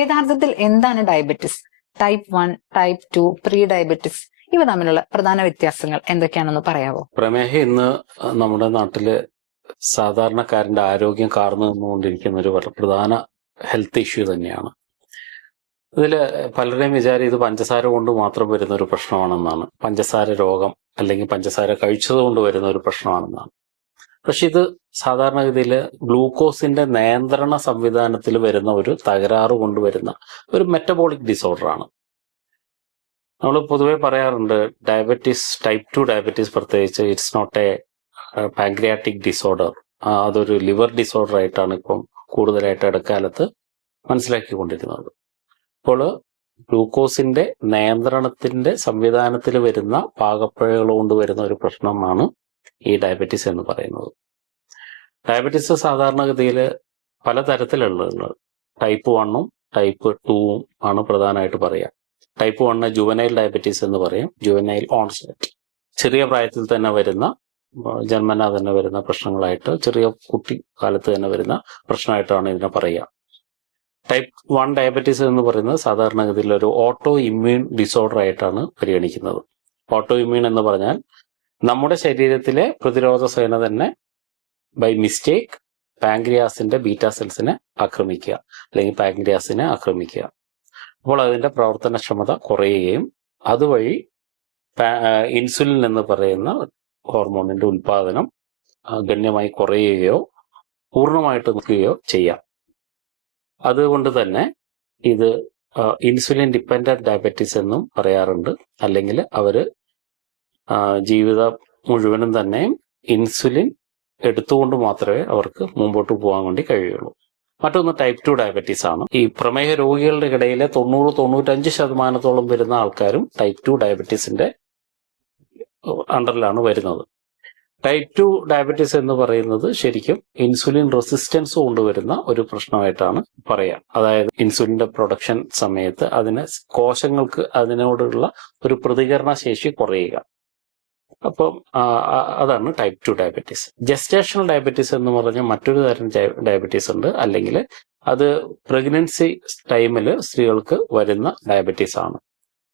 യഥാർത്ഥത്തിൽ എന്താണ് diabetes? Type 1, type 2, pre diabetes ഇവ തമ്മിലുള്ള പ്രധാന വ്യത്യാസങ്ങൾ എന്തൊക്കെയാണെന്ന് പറയാവോ? പ്രമേഹം ഇന്ന് നമ്മുടെ നാട്ടില് സാധാരണക്കാരന്റെ ആരോഗ്യം കാർന്നു നിന്നുകൊണ്ടിരിക്കുന്ന ഒരു പ്രധാന ഹെൽത്ത് ഇഷ്യൂ തന്നെയാണ്. ഇതില് പലരുടെയും വിചാരം ഇത് പഞ്ചസാര കൊണ്ട് മാത്രം വരുന്ന ഒരു പ്രശ്നമാണെന്നാണ്. പഞ്ചസാര രോഗം അല്ലെങ്കിൽ പഞ്ചസാര കഴിച്ചത് കൊണ്ട് വരുന്ന ഒരു പ്രശ്നമാണെന്നാണ്. പക്ഷെ ഇത് സാധാരണഗതിയിൽ ഗ്ലൂക്കോസിന്റെ നിയന്ത്രണ സംവിധാനത്തിൽ വരുന്ന ഒരു തകരാറ് കൊണ്ടുവരുന്ന ഒരു മെറ്റബോളിക് ഡിസോർഡർ ആണ്. നമ്മൾ പൊതുവെ പറയാറുണ്ട് ഡയബറ്റീസ്, ടൈപ്പ് 2 ഡയബറ്റീസ് പ്രത്യേകിച്ച് it's not a pancreatic disorder, അതൊരു ലിവർ ഡിസോർഡർ ആയിട്ടാണ് ഇപ്പം കൂടുതലായിട്ട് ഇടക്കാലത്ത് മനസ്സിലാക്കിക്കൊണ്ടിരുന്നത്. അപ്പോൾ ഗ്ലൂക്കോസിന്റെ നിയന്ത്രണത്തിന്റെ സംവിധാനത്തിൽ വരുന്ന പാകപ്പിഴകൾ കൊണ്ട് വരുന്ന ഒരു പ്രശ്നമാണ് ഈ ഡയബറ്റീസ് എന്ന് പറയുന്നത്. ഡയബറ്റീസ് സാധാരണഗതിയിൽ പലതരത്തിലുള്ളത്. ടൈപ്പ് 1ഉം ടൈപ്പ് 2ഉം ആണ് പ്രധാനമായിട്ട് പറയുക. ടൈപ്പ് 1 ജുവനൈൽ ഡയബറ്റീസ് എന്ന് പറയും. ജുവനൈൽ ഓൺസെറ്റ്, ചെറിയ പ്രായത്തിൽ തന്നെ വരുന്ന, ജന്മനാ തന്നെ വരുന്ന പ്രശ്നങ്ങളായിട്ട്, ചെറിയ കുട്ടി കാലത്ത് തന്നെ വരുന്ന പ്രശ്നമായിട്ടാണ് ഇതിനെ പറയുക. ടൈപ്പ് 1 ഡയബറ്റീസ് എന്ന് പറയുന്നത് സാധാരണഗതിയിൽ ഒരു ഓട്ടോ ഇമ്മ്യൂൺ ഡിസോർഡർ ആയിട്ടാണ് പരിഗണിക്കുന്നത്. ഓട്ടോ ഇമ്മ്യൂൺ എന്ന് പറഞ്ഞാൽ നമ്മുടെ ശരീരത്തിലെ പ്രതിരോധ സേന തന്നെ ബൈ മിസ്റ്റേക്ക് പാൻക്രിയാസിന്റെ ബീറ്റാ സെൽസിനെ ആക്രമിക്കുക അല്ലെങ്കിൽ പാൻക്രിയാസിനെ ആക്രമിക്കുക. അപ്പോൾ അതിന്റെ പ്രവർത്തനക്ഷമത കുറയുകയും അതുവഴി ഇൻസുലിൻ എന്ന് പറയുന്ന ഹോർമോണിന്റെ ഉൽപാദനം ഗണ്യമായി കുറയുകയോ പൂർണ്ണമായിട്ട് നിൽക്കുകയോ ചെയ്യാം. അതുകൊണ്ട് തന്നെ ഇത് ഇൻസുലിൻ ഡിപ്പെൻഡന്റ് ഡയബറ്റീസ് എന്നും പറയാറുണ്ട്. അല്ലെങ്കിൽ അവര് ജീവിതം മുഴുവനും തന്നെ ഇൻസുലിൻ എടുത്തുകൊണ്ട് മാത്രമേ അവർക്ക് മുമ്പോട്ട് പോകാൻ വേണ്ടി കഴിയുള്ളൂ. മറ്റൊന്ന് ടൈപ്പ് 2 ഡയബറ്റീസ് ആണ്. ഈ പ്രമേഹ രോഗികളുടെ ഇടയിലെ 90-95% വരുന്ന ആൾക്കാരും ടൈപ്പ് 2 ഡയബറ്റീസിന്റെ അണ്ടറിലാണ് വരുന്നത്. ടൈപ്പ് 2 ഡയബറ്റീസ് എന്ന് പറയുന്നത് ശരിക്കും ഇൻസുലിൻ റെസിസ്റ്റൻസ് കൊണ്ടുവരുന്ന ഒരു പ്രശ്നമായിട്ടാണ് പറയാം. അതായത് ഇൻസുലിന്റെ പ്രൊഡക്ഷൻ സമയത്ത് കോശങ്ങൾക്ക് അതിനോടുള്ള ഒരു പ്രതികരണ ശേഷി കുറയുക. അപ്പം അതാണ് ടൈപ്പ് 2 ഡയബറ്റീസ്. ജെസ്റ്റേഷണൽ ഡയബറ്റീസ് എന്ന് പറഞ്ഞ മറ്റൊരു തരം ഡയബറ്റീസ് ഉണ്ട്. അല്ലെങ്കിൽ അത് പ്രഗ്നൻസി ടൈമിൽ സ്ത്രീകൾക്ക് വരുന്ന ഡയബറ്റീസ് ആണ്.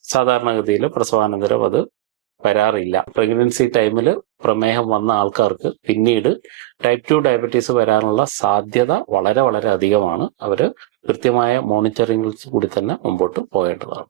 സാധാരണഗതിയിൽ പ്രസവാനന്തരം അത് വരാറില്ല. പ്രഗ്നൻസി ടൈമിൽ പ്രമേഹം വന്ന ആൾക്കാർക്ക് പിന്നീട് ടൈപ്പ് 2 ഡയബറ്റീസ് വരാനുള്ള സാധ്യത വളരെ വളരെ അധികമാണ്. അവർ കൃത്യമായ മോണിറ്ററിംഗിൽ കൂടി തന്നെ മുമ്പോട്ട് പോകേണ്ടതാണ്.